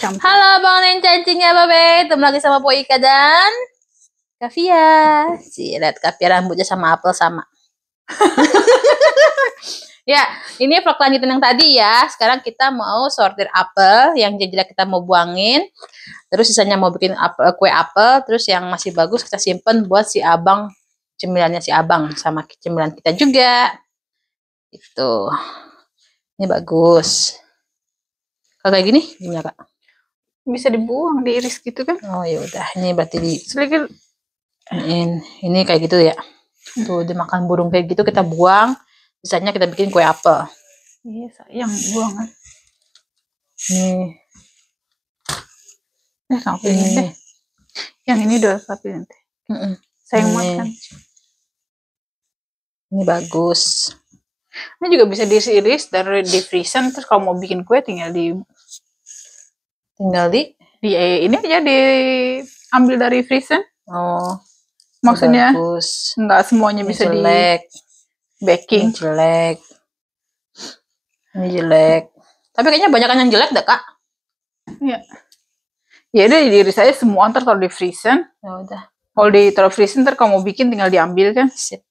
campur. Halo Bang Nen cacing ya Babe, ketemu lagi sama Po Ika dan Kavia. Lihat Kavia rambutnya sama apel sama. Ya, ini vlog lanjutan yang tadi ya. Sekarang kita mau sortir apel yang jelek kita mau buangin. Terus sisanya mau bikin kue apel. Terus yang masih bagus kita simpen buat si abang, cemilannya si abang sama cemilan kita juga. Itu. Ini bagus. Kalau kayak gini gimana Kak? Bisa dibuang, diiris gitu kan? Oh ya udah, ini berarti Sedikit. ini kayak gitu ya. Tuh dimakan burung kayak gitu kita buang. Sisanya kita bikin kue apel. Iya sayang buangan. Nih. Sampai ini. Yang ini udah tapi nanti. Sayang makan. Ini bagus. Ini juga bisa diiris dari di freezer, terus kalau mau bikin kue tinggal di ini aja diambil dari freezer. Oh. Maksudnya bagus. Enggak semuanya bisa jelek. Di baking. Ini jelek. Ini jelek. Tapi kayaknya banyakan yang jelek deh, Kak. Iya. Ya udah diiris aja semua, ntar kalau di freezer. Ya udah. Kalau ditaruh freezer ntar kalau mau bikin tinggal diambil kan. Sip.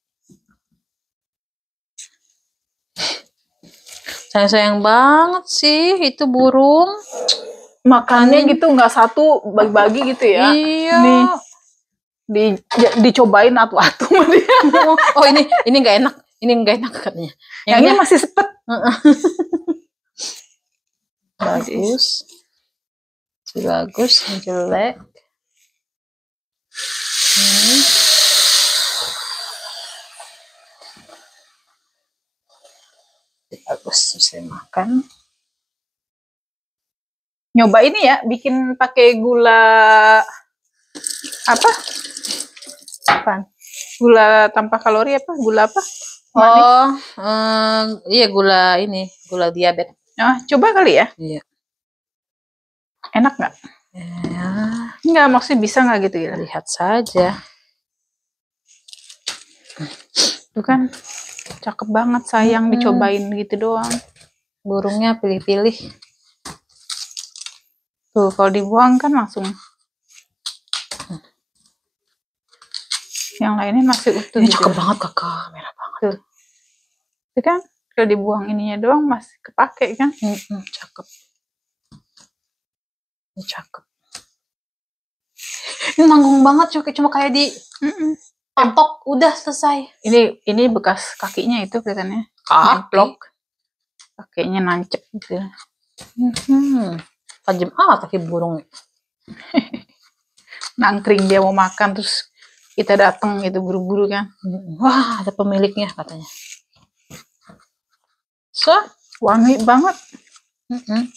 Sayang banget sih itu burung. Makannya gitu nggak satu bagi-bagi gitu ya. Iya. Nih dicobain atu-atu sama dia. Oh ini nggak enak. Ini nggak enak katanya. Yang ini masih sepet. Bagus. Bagus, jelek. Bagus, bisa makan. Nyoba ini ya, bikin pakai gula apa? Apaan? Gula tanpa kalori apa? Gula apa? Manis. Oh, iya gula diabetes. Nah, coba kali ya. Iya. Enak nggak? Ya. Nggak, maksudnya bisa nggak gitu ya? Lihat saja. Itu kan cakep banget, sayang dicobain gitu doang. Burungnya pilih-pilih. Tuh, kalau dibuang kan langsung. Yang lainnya masih utuh. Ini gitu. Cakep banget Kakak, merah banget. Tuh. Itu kan kalau dibuang ininya doang masih kepake kan? Cakep. Ini cakep. Ini nanggung banget, cuma kayak di patok udah selesai. Ini bekas kakinya itu kelihatannya. Blok. Kakinya nancep gitu. Tajam kaki burung. Nangkring dia mau makan terus kita datang gitu buru-buru kan. Wah, ada pemiliknya katanya. So, wangi banget.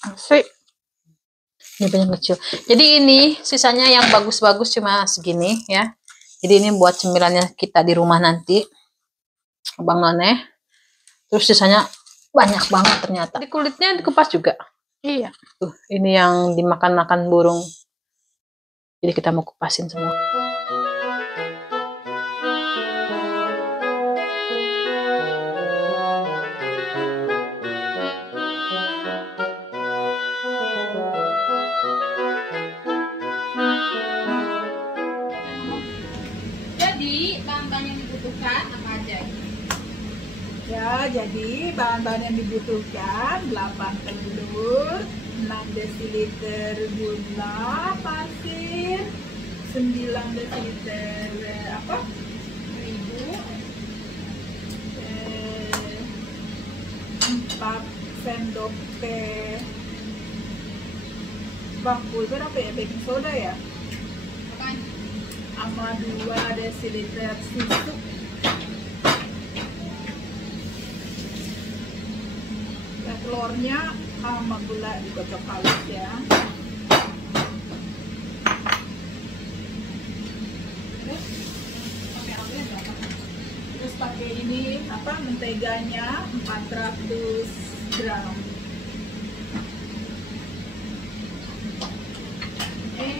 Asik. Ini banyak kecil. Jadi ini sisanya yang bagus-bagus cuma segini ya. Jadi ini buat cemilannya kita di rumah nanti. Bang None. Terus sisanya banyak banget ternyata. Di kulitnya dikupas juga. Iya. Tuh, ini yang dimakan-makan burung. Jadi kita mau kupasin semua. Jadi bahan-bahan yang dibutuhkan apa aja? Ya, jadi bahan-bahan yang dibutuhkan 8 telur, 6 desiliter gula pasir, 9 desiliter terigu, 4 sendok teh pulver apa ya, baking soda ya, sama 2 desiliter susu. Telurnya sama gula dikocok halus ya. Terus pakai ini menteganya 400 gram. Ini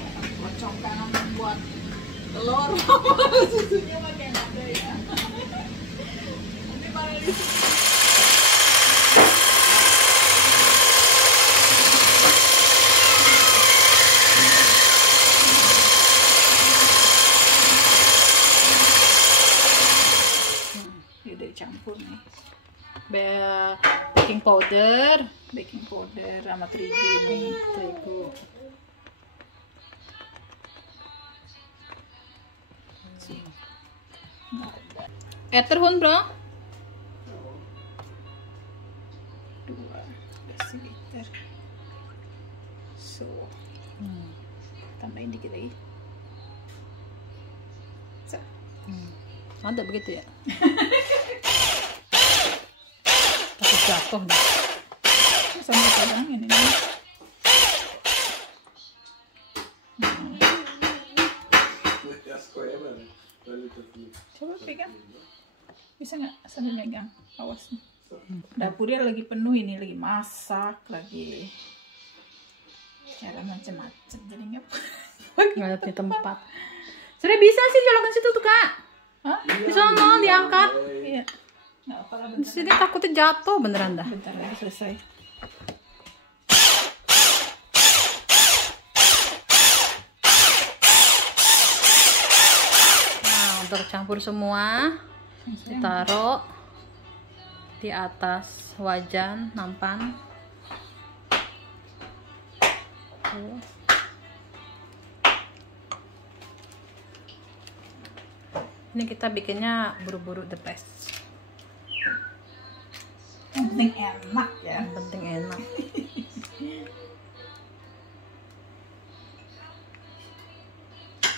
kocokan buat telur. Susunya pakai ada ya. Nanti pada di powder. Baking powder sama terigu ini. Terigu. Etterhund bro. 2 desiliter. So, tambahin dikit lagi. So, Ada begitu ya? Takut jatuh nih. sambil pegangin ini. Jag skojar med dig. Jag är lite för... Coba pegang. Bisa nggak sambil megang? Awas nih. Dapurnya lagi penuh ini, lagi masak, lagi cara macam-macam. Jadi nggak Nggak ada di tempat. Sudah bisa sih colokin situ tuh kak. Hah? Di sana diangkat. Iya. Nggak apa-apa, Di sini takutnya jatuh beneran dah. bentar lagi selesai. Nah untuk campur semua ditaruh di atas wajan nampan. Tuh. Ini kita bikinnya buru-buru the best. Yang penting enak ya. Yang penting enak.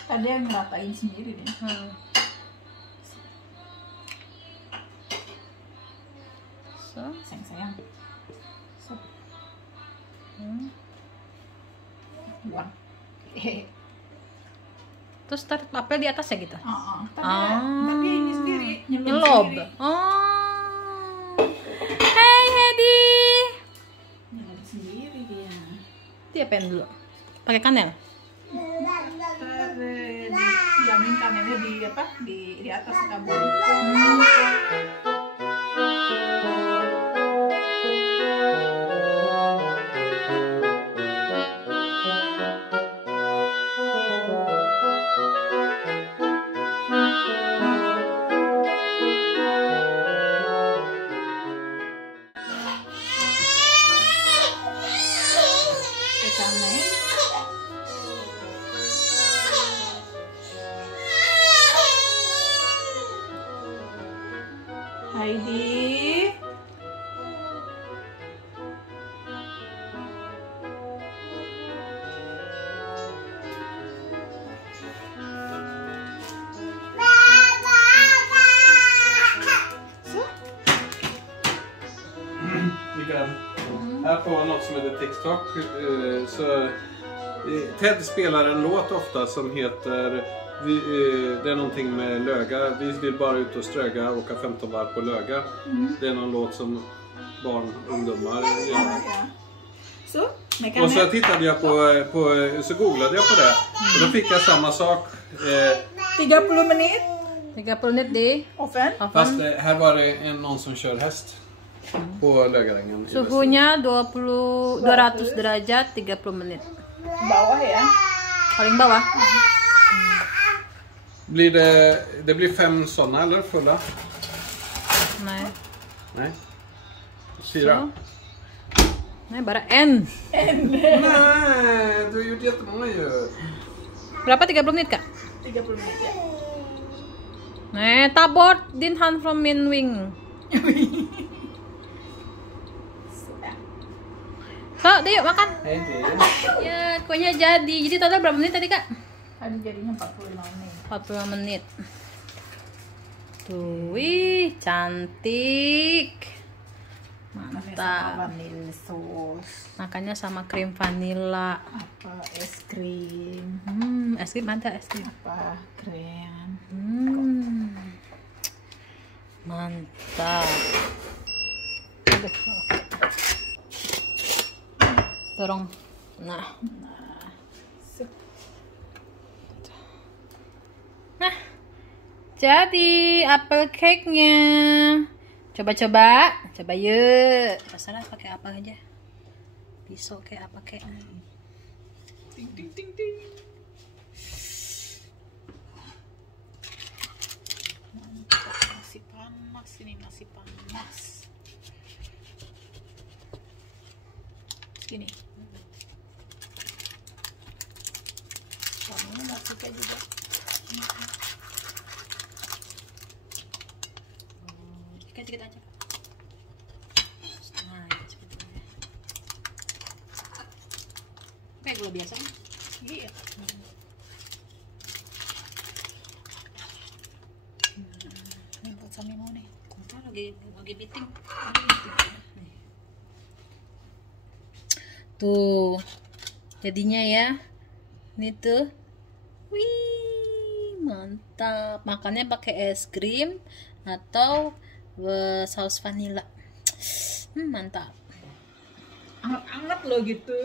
Tadi yang ngeratain sendiri deh. So, Sayang-sayang. So, buang. terus taruh apel di atasnya gitu. Ntar dia ini sendiri Nyelob. sendiri. Oh. Hey Hedi. Nyelob sendiri dia. Dia pengen dulu. Pakai kanel. Ntar dijamin kanannya di apa? Di atas tabur. Heidi. Mikael, här på något som heter TikTok så Ted spelar en låt ofta som heter det är någonting med löga. Vi vill bara ut och ströga och åka 15 varv på löga. Det är någon låt som barn, ungdomar gör. Så, med Och så kanel. tittade jag så googlade jag på det. Och då fick jag samma sak. 30 menit 30 menit di oven. Fast oven. här var det någon som kör häst. På Lögarängen. Suhunya 200 derajat 30 menit. Bawah ya. Paling bawah. Blir det blir 5 sådana eller fulla? Nej. Nej. 4. Nej, bara en. Nej, du har gjort jättemånga ju. Berapa 30 menit kak? 30 menit ya. Nej, ta bort din hand from min wing. So, deh yuk makan. Nej, det Ya, kuenya jadi. Jadi total berapa menit tadi kak? Tadi jadinya 45 menit. 45 menit. Tuh, wih, cantik. Mantap. Vanilla sauce. Makannya sama krim vanila. Apa es krim. Es krim ada es krim. Apa krem. Mantap. Aduh. Dorong. Nah. Nah. Jadi apple cake-nya. Coba-coba. Coba yuk. Terserah pakai apa aja. Pisau kayak apa kayak. Ting ting ting ting. Mantap, nasi panas ini, nasi panas. Sini. Kamu nggak suka juga. Dikit aja. Nah, seperti ini. Kayak gula biasa kan? Iya. Ini buat Sami mau nih. Bentar, lagi biting. Nih. Tuh, jadinya ya. Ini tuh, wih, mantap. Makannya pakai es krim atau saus vanila. Mantap. Anget-anget loh gitu.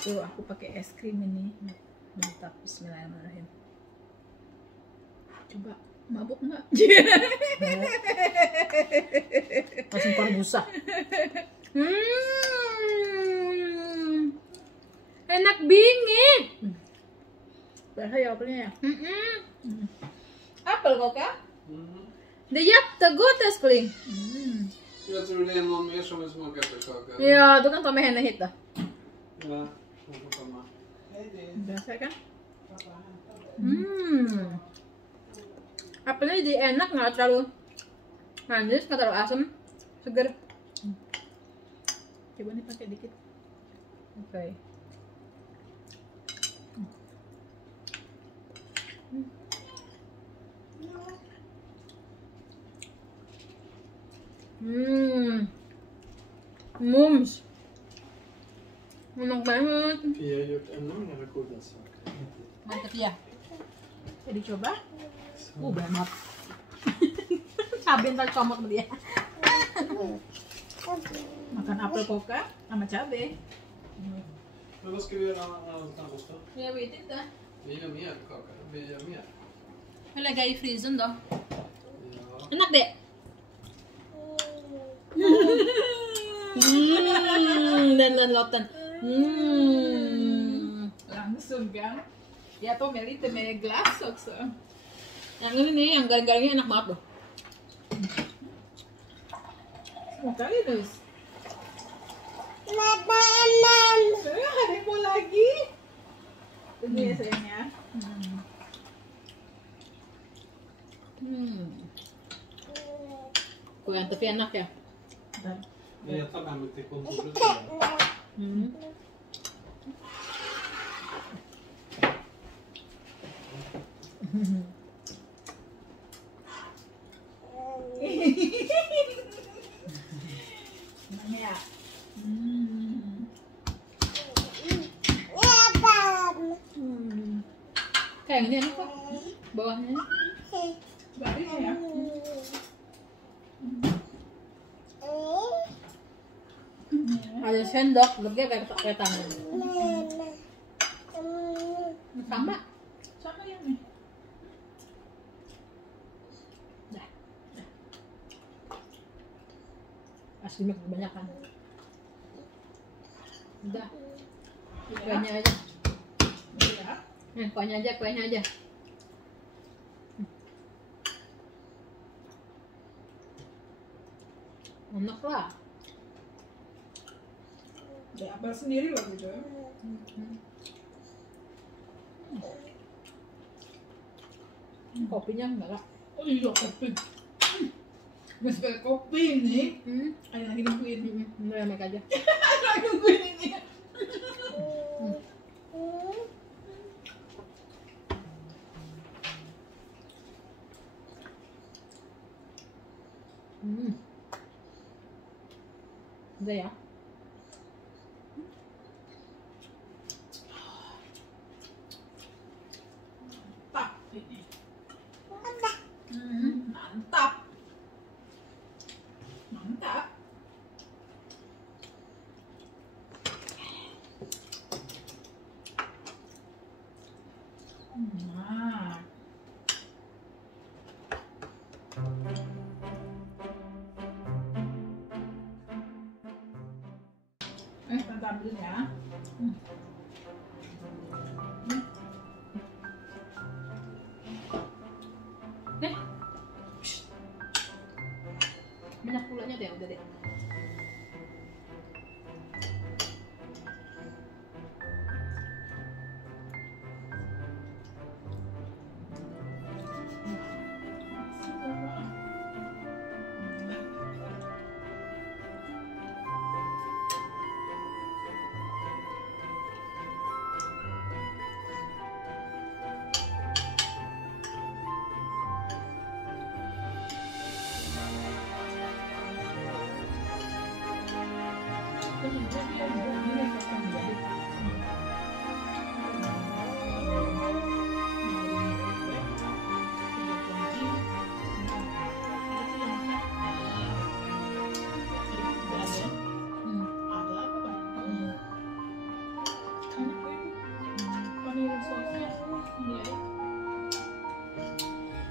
Tuh aku pakai es krim ini. Mantap. Bismillahirrahmanirrahim. Coba mabuk nggak? Langsung keluar busa. Enak bingit. Berasa ya apelnya ya? Apel kok kak? Mm. Det är jättegott älskling. Jag tror det är någon mer som vill smaka pepparkaka. Ja, du kan ta med henne hit då. Ja, hon får komma. Berasa kan? Apelnya jadi enak, nggak terlalu manis, nggak terlalu asam, seger. Coba nih pakai dikit. Oke. Mums. Enak banget. Vi har gjort ännu mer goda saker. Mantap ya. Jadi coba. Banget. Cabai ntar comot sama dia. Makan apel koka sama cabe. Men vad ska vi göra annars då? Jag vet inte. Vi gör mer kaka. Vi gör mer. Jag lägger i frysen då. Ja. Enak deh. Dan loten. Langsung kan. Ya tuh med lite med glass också. Yang ini nih, yang garing-garingnya enak banget loh. Smakar Linus. Ada mau lagi. Tunggu ya sayangnya. Kue yang tapi enak ya. Men jag tar med mig till kontoret idag. Ya. Kayak ini enak kok. Bawahnya. Baris ya. Ada sendok, lebih kayak tangan. Sama. Sama yang nih. Aslinya kebanyakan. Udah. Ya. Kuenya aja. Ya. Kuenya aja. Enak lah. Ya apel sendiri loh gitu. Kopinya enggak lah. Oh iya kopi. Gak suka kopi nih. Ayo lagi nungguin. Udah make aja. Lagi nungguin ini. Udah ya. Mantap ini. Mantap. Mantap. Nah. Tante ambilin ya. Banyak gulanya deh.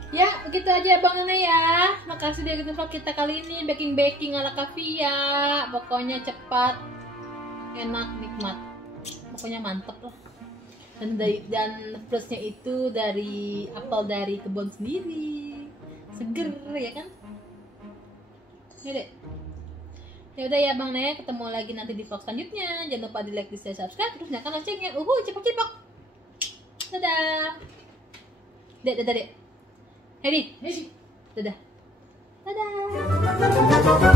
Ya, begitu aja Bang Nana ya. Makasih udah ikutin vlog kita kali ini, baking ala Kavia. Pokoknya cepat, enak, nikmat. Pokoknya mantep lah. Dan plusnya itu dari apel dari kebun sendiri. Seger ya kan? Ya deh. Ya udah ya Bang Naya, ketemu lagi nanti di vlog selanjutnya. Jangan lupa di like, di share, subscribe, terus nyalakan loncengnya. Cepok-cepok. Dadah. Dek. Hedi. Dadah. Dadah.